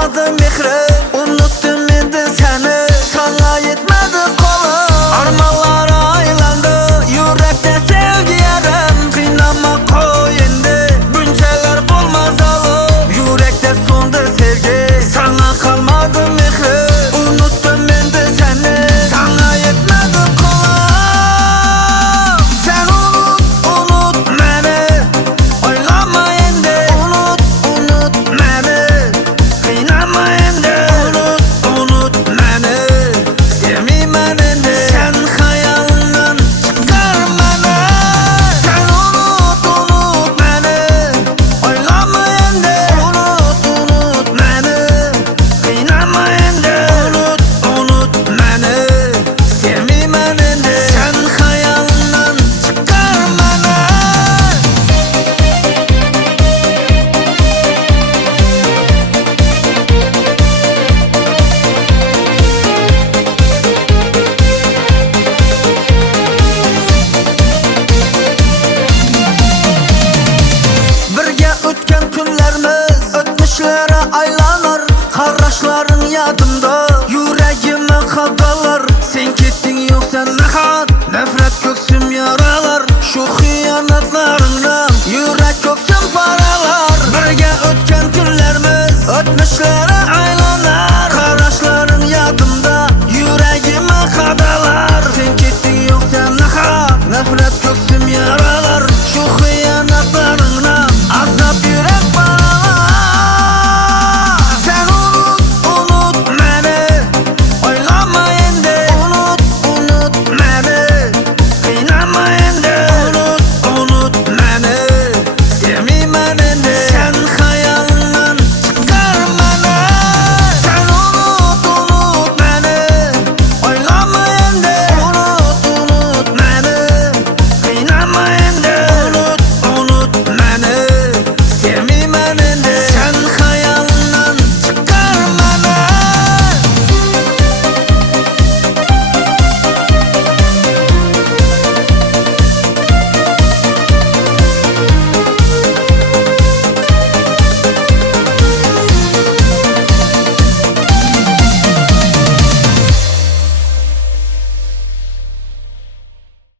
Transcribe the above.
kalmadı mehri. Unuttum endi seni, sana yetmedi kolum. Armanlar aylandı, yürekte sevgi yarım. Kıynama koy endi, buncalar bulmaz alıp. Yürekte sondu sevgi, sana kalmadı mehri. Unuttum endi seni, sana yetmedi kolum. Sen unut beni, oylama endi. Unut beni, kıynama endi. Unut beni, sevmeymen endi. Sen hayalından çıkar beni. Sen unut beni, oylama endi. Unut beni, kıynama endi. Unut beni, sevmeymen endi. Sen hayalından çıkar beni. Birge o'tgan kunlarimiz o'tmishlari aylanır. Qarashlaring yodimda, yuragimni qadalar. Sen ketding yo'qsan nahot, nafrat ko'ksim yaralar. Shu xiyonatlaringdan yurak ko'ksim paralar. Birge o'tgan kunlarimiz